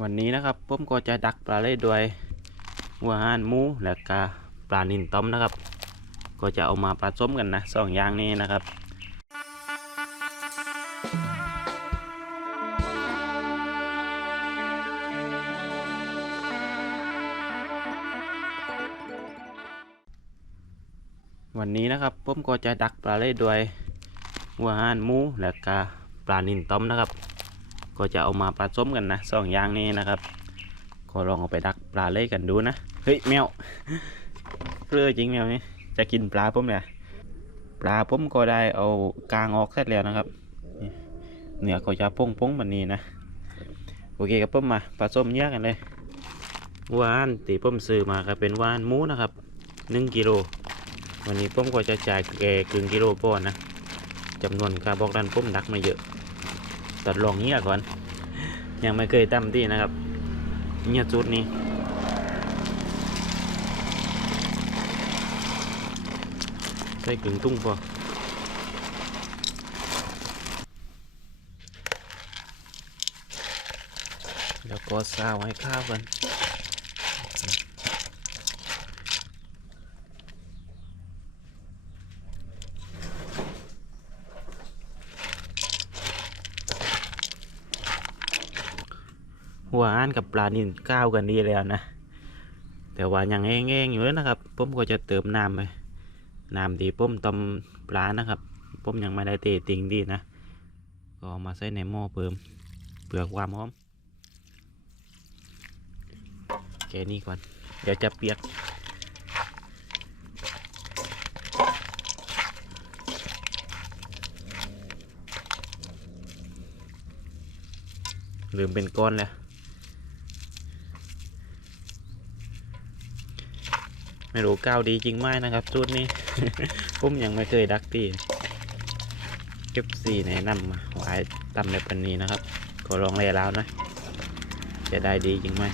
วันนี้นะครับผมก็จะดักปลาเล่ด้วยหัวหานหมูและก็ปลานินต้มนะครับ ก็จะเอามาผสมกันนะสองอย่างนี้นะครับวันนี้นะครับผมก็จะดักปลาเล่ด้วยหัวหานหมูและก็ปลานินต้มนะครับ ก็จะเอามาผสมกันนะสองอย่างนี้นะครับ ก็ลองเอาไปดักปลาเล่กันดูนะ เฮ้ยแมวเปลือจริงแมวนี่จะกินปลาผมเนี่ยปลาผมก็ได้เอากางออกเสร็จแล้วนะครับเนื้อก็จะพงพงๆแบบนี้นะโอเคครับผมมาผสมเยอะกันเลยหวานตีผมซื้อมาก็เป็นหวานหมูนะครับหนึ่งกิโลวันนี้ผมก็จะจ่ายแกครึ่งกิโลป้อนนะจำนวนกาบอกดันผมดักมาเยอะ ตัดลองเงี้ยก่อน ยังไม่เคยตั้มที่นะครับเงี้ยจุดนี้ใส่กึ่งตุ้งพอแล้วก็ซาวให้ข้าวกัน หัวอ่านกับปลานินก้าวกันดีแล้วนะ แต่ว่ายังแห้งๆอยู่เลยนะครับผมก็จะเติมน้ำไปน้ำที่ผมต้มปลานะครับผมยังไม่ได้เตะติงดีนะ ก็มาใส่ในหม้อเพิ่มเพื่อความหอมแค่นี้ก่อน เดี๋ยวจะเปียกลืมเป็นก้อนแล้ว ไม่รู้ก้าวดีจริงไหมนะครับสูตรนี้ ผมยังไม่เคยดักตีเก็บสีแนะนำมาไว้ตำในปันนี้นะครับขอลองเลยแล้วนะจะได้ดีจริงไหม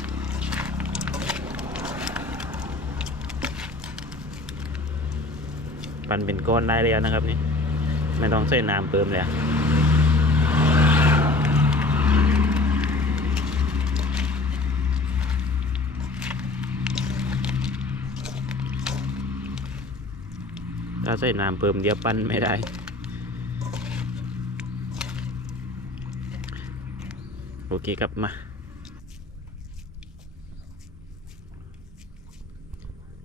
ปั่นเป็นก้อนได้แล้วนะครับนี่ไม่ต้องใส่น้ำเพิ่มเลย ถ้าใส่น้ำเพิ่มเดี๋ยวปั้นไม่ได้ โอเคครับมา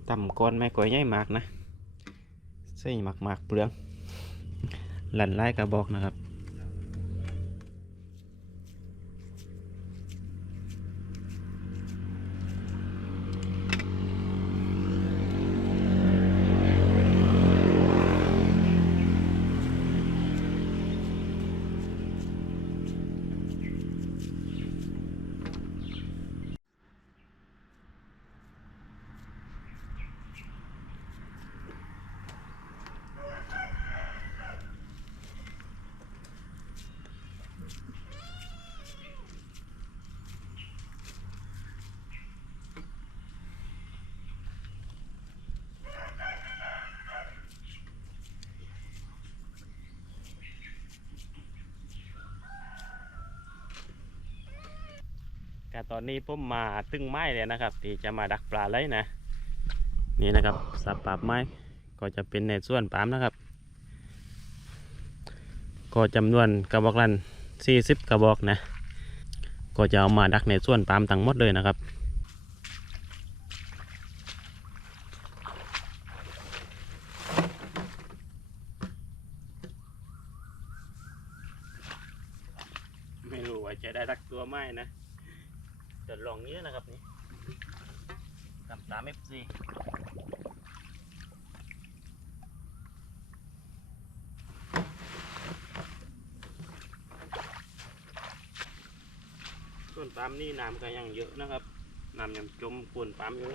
ต่ำก้อนไม่ก้อยใหญ่มากนะ ใส่หมักหมักๆเปลือง หลั่นไล่กระบอกนะครับ ตอนนี้ผมมาตึงไม้เลยนะครับ ที่จะมาดักปลาเลยนะ นี่นะครับสับปรับไม้ก็จะเป็นในส่วนปามนะครับ ก็จำนวนกระบอกลัน40 กระบอกนะ ก็จะเอามาดักในส่วนปามทั้งหมดเลยนะครับ ไม่รู้ว่าจะได้ดักตัวไหมนะ จะลองเนี้ยนะครับนี่ทำสามเอฟซี ส่วนปั๊มนี่น้ำก็ยังเยอะนะครับน้ำยังจมกวนปั๊มอยู่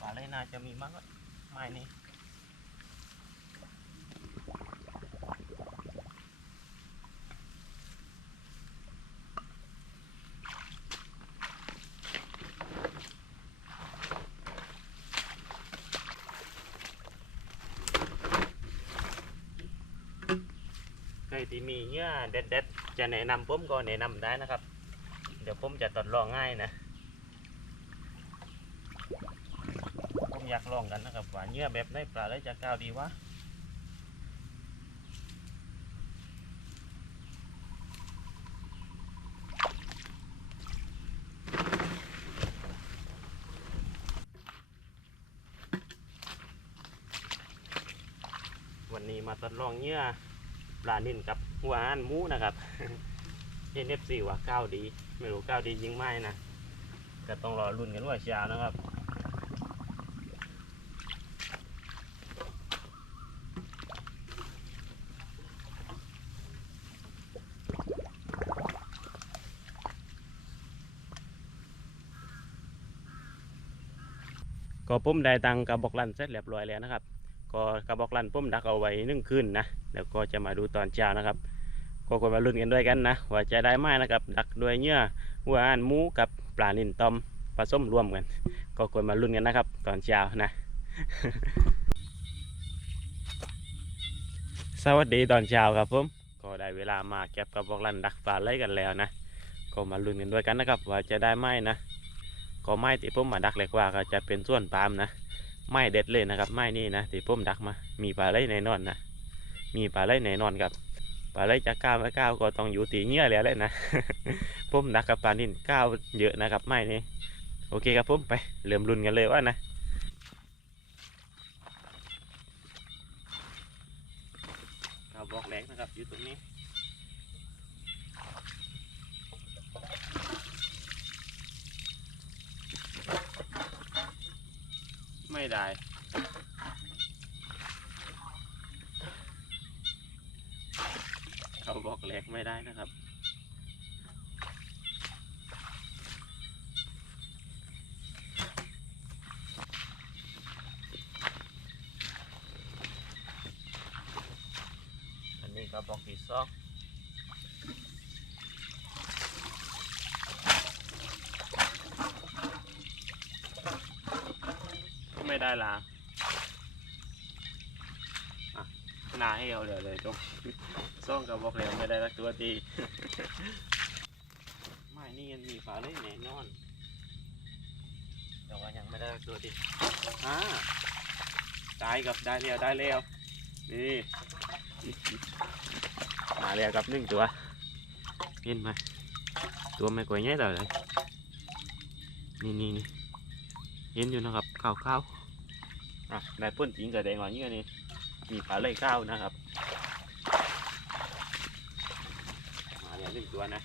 ปลาเลยน่าจะมีมากไม่นี่ ที่มีเนื้อเด็ดๆจะแนะนำผมก็แนะนำได้นะครับ เดี๋ยวผมจะทดลองง่ายนะผมอยากลองกันนะครับว่าเนื้อแบบไหนปลาได้จะก้าวดีวะวันนี้มาทดลองเนื้อ ปลานิ่นกับหัวอาหารหมูนะครับเอ็นเอฟซีว่าก้าวดี ไม่รู้ก้าวดีจริงไหมนะก็ต้องรอรุ่นกันว่าเช้านะครับก็ปุ้มได้ตังกระบอกลันเสร็จเรียบร้อยแล้วนะครับ ก็กระบอกลันปุ้มดักเอาไว้นึ่งคืนนะแล้วก็จะมาดูตอนเช้านะครับ ก็ควรมาลุ้นกันด้วยกันนะว่าจะได้ไหมนะครับ ดักด้วยเนื้อหัวอาหารหมูกับปลานินตอมผสมรวมกัน ก็ควรมาลุ้นกันนะครับ ตอนเช้านะ สวัสดีตอนเช้าครับผมก็ได้เวลามาเก็บกระบอกลันดักปลาไหลกันแล้วนะ ก็มาลุ้นกันด้วยกันนะครับ ว่าจะได้ไหมนะก็ไม้ที่ผมมาดักเล็กว่าก็จะเป็นส่วนปาล์มนะ ไม้เด็ดเลยนะครับ ไม้นี่นะที่ผมดักมา มีปลาไหลแน่นอนนะ มีปลาไหลแน่นอนครับปลาไหลจะก้าวไม่ก้าวก็ต้องอยู่ตีเงี้ยแล้วแหละนะผมดักกับปลานินก้าวเยอะนะครับ ไม้นี่โอเคครับผมไปเริ่มลุนกันเลยว่านะกระบอกแหลกนะครับอยู่ตรงนี้ ไม่ได้ เขาบอกแหลกไม่ได้นะครับ อันนี้ก็บอกที่ซอกไม่ได้ละอะ หนาให้เอาเดี๋ยวเลยจงซ่องกับบอกแล้วไม่ได้ละตัวตีไม่นี่ยังมีฝาเล่นแน่นอนแต่ว่ายังไม่ได้ละตัวตีอ่าได้กับได้แล้วได้แล้วนี่มาแล้วกับหนึ่งตัวเห็นไหมตัวไม่กว่านี้เลยนี่นี่นี่เห็นอยู่นะครับข้าวข้าวๆอะได้พ่นจริงแสดงว่านี้นี่ มีปลาไหลข้าวนะครับ มาแล้วหนึ่งตัวนะ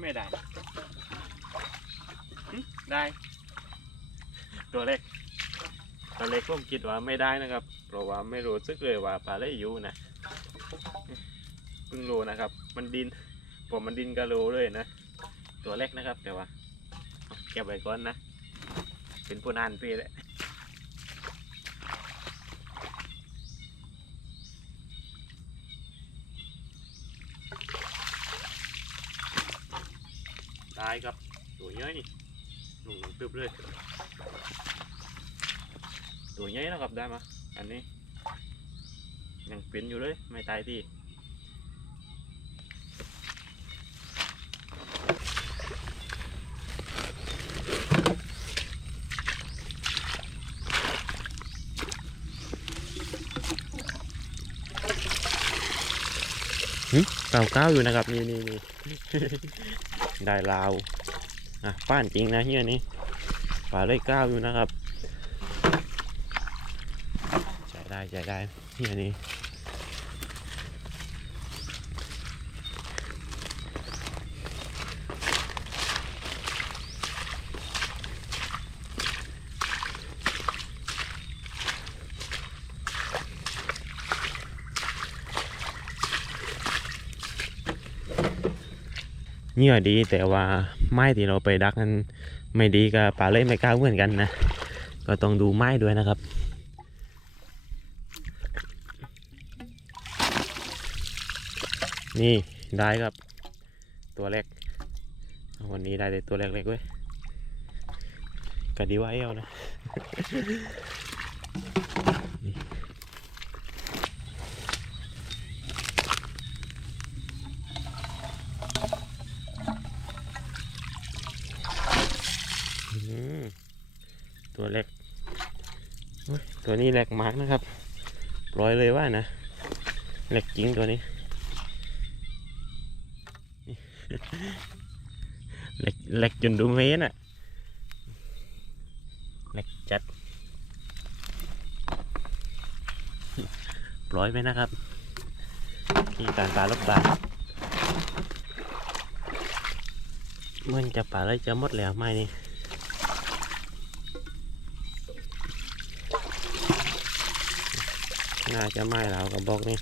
ไม่ได้ ได้ ตัวเล็ก ตัวเล็กผมคิดว่าไม่ได้นะครับ เพราะว่าไม่รู้สึกเลยว่าปลาไหลอยู่นะเพิ่งรู้นะครับ มันดินผมมันดินกะโลเลยนะ ตัวเล็กนะครับแต่ว่าเก็บไว้ก่อนนะ เป็นผู้นานปีแหละได้ครับตัวเยอะนี่หนุ่มตึบเลย ตัวใหญ่นะครับได้มาอันนี้ยังเป็นอยู่เลยไม่ตายที่เก้าเก้าอยู่นะครับนี่นี่นี่ได้ลาวอะป้านจริงนะเฮียนี่ปลาได้เก้าอยู่นะครับ ใช้ ได้ใช้ได้เฮียนี่เงื่อดีแต่ว่าไม้ที่เราไปดักนั้นไม่ดีกับปลาเล่ไม่กล้าเหมือนกันนะ ก็ต้องดูไม้ด้วยนะครับ นี่ได้ครับ ตัวเล็กวันนี้ได้แต่ตัวเล็กๆเว้ยก็ดีว่าเอวนะตัวเล็ก ตัวนี้เล็กมากนะครับปล่อยเลยว่านะเล็กจริงตัวนี้ เล็กเล็กจนดูเมนอะเล็กจัดปล่อยไปนะครับขี่การปลาลูกปลาเมื่อจะปลาเลยจะหมดแล้วไม่นี่น่าจะไม่แล้วกับบอกนี่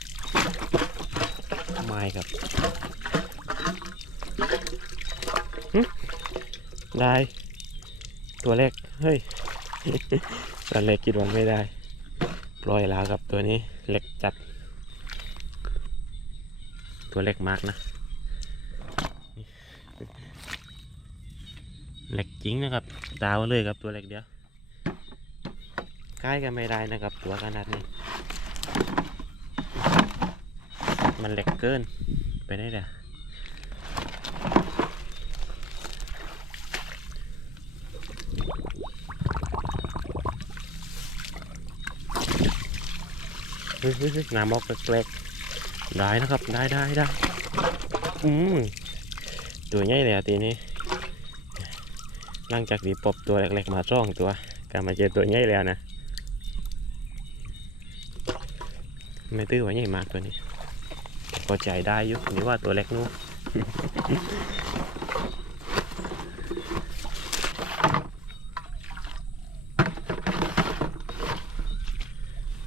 ไม่ครับ ได้ตัวเล็กเฮ้ย ตอนแรกคิดว่าไม่ได้ปล่อยแล้วกับตัวนี้เล็กจัด ตัวเล็กมากนะ เล็กจริงนะครับ ดาวเลยครับตัวเล็กเดียวใกล้กันไม่ได้นะครับ ตัวขนาดนี้ มันเล็กเกินไปได้เด้อเฮ้ยเฮ้ยเฮ้ย น้ำออกแปลกๆได้นะครับ ได้ได้ได้อืมตัวใหญ่เลยอะทีนี้ หลังจากที่ปบตัวเล็กๆมาจ้องตัวกลับมาเจอตัวใหญ่แล้วนะ ไม่ตื้อว่าใหญ่มากตัวนี้พอใจได้อยู่นี่ว่าตัวเล็กนู้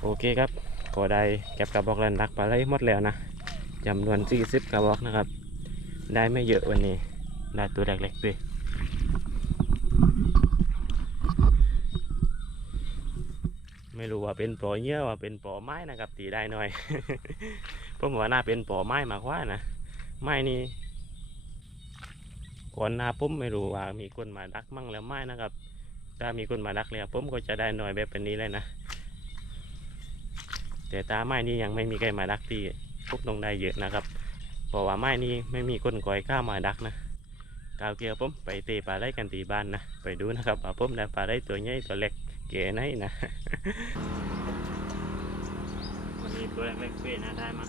โอเคครับ ก็ได้เก็บกระบอกแลนดักไปเลาไหมดแล้วนะจำนวน 40 กระบอกนะครับ ได้ไม่เยอะวันนี้ ได้ตัวเล็กๆด้วยไม่รู้ว่าเป็นปอเยี่ยวว่าเป็นปอไม้นะครับตีได้หน่อยผมว่าน่าเป็นปอไม้มากกว่านะไม้นี่ก่อนหน้าผมไม่รู้ว่ามีคนมาดักมั่งแล้วไม้นะครับ ถ้ามีคนมาดักแล้วผมก็จะได้หน่อยแบบนี้เลยนะ แต่ตาไม้นี่ยังไม่มีใครมาดักที่พวกตรงได้เยอะนะครับเพราะว่าไม้นี่ไม่มีคนก่อยข้ามาดักนะกาวเกียวผมไปเตีปลาได้กันตีบ้านนะไปดูนะครับว่าผมได้ปลาได้ตัวใหญ่ตัวเล็กเก๋ไหนนะวันนี้ตัวเล็กๆเป้นะได้มา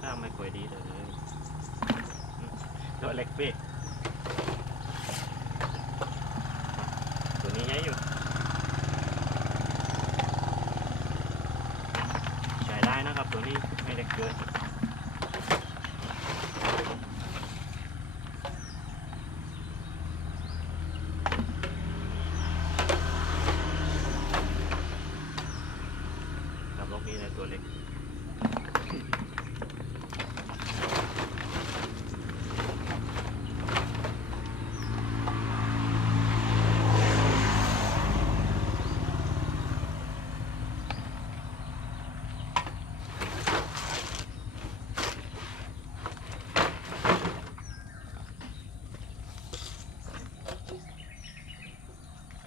ถ้าไม่ค่อยดีเลยตัวเล็กเป้ตัวนี้ใหญ่อยู่ ใช้ได้นะครับตัวนี้ไม่เล็กเกิน กับล็อกนี้ในตัวเล็ก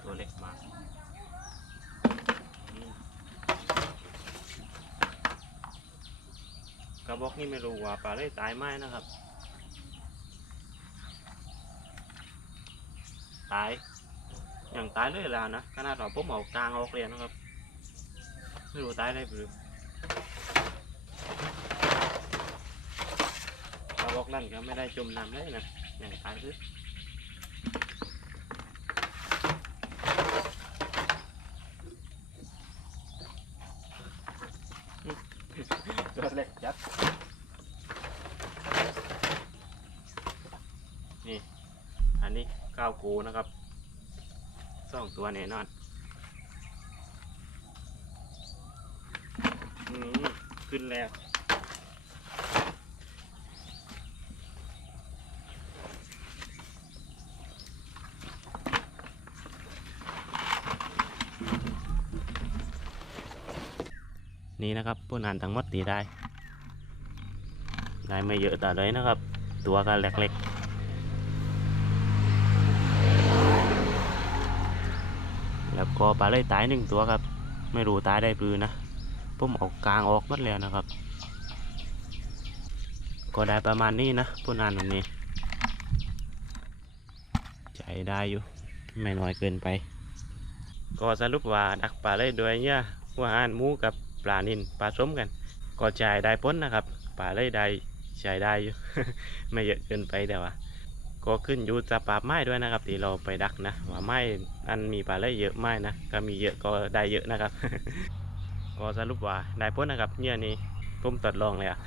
ตัวเล็กมากอืมกระ บอกนี่ไม่รู้ว่าปลาได้ตายไหมนะครับ ตายอย่างตายเลยแล้วนะขนาดเราผมเอากลางออกเรียนนะครับ ไม่รู้ตายได้หรือปลาบอกลั่นก็ไม่ได้จมน้ำเลยนะอย่างตายคือ ตัวเล็กยัดนี่ อันนี้ ก้าวกูนะครับสองตัวแน่นอนขึ้นแล้วนี่นะครับพวกนานทั้งหมดตีได้ ได้ไม่เยอะแต่เลยนะครับ ตัวก็เล็กๆ แล้ว ก็ปลาเลยตายหนึ่งตัวครับ ไม่รู้ตายได้ปลือนะผมออกกลางออกหมดแล้วนะครับ ก็ได้ประมาณนี้นะพวกนานวันนี้ ใจได้อยู่ ไม่น้อยเกินไป ก็สรุปว่าดักปลาเลยด้วยเนี่ยหัวหานหมูกับปลานินปลาส้มกัน ก็ใจายได้พ้นนะครับปลาเลยได้ใช้ได้อยู่ ไม่เยอะเกินไปแต่ว่า ก็ขึ้นอยู่สภาไม้ด้วยนะครับที่เราไปดักนะว่าไม้อันมีปลาเลยเยอะไม้นะก็มีเยอะก็ได้เยอะนะครับ ก็สรุปว่าได้พ้นนะครับเนี่ยนี้ผมตัดลองเลยอะ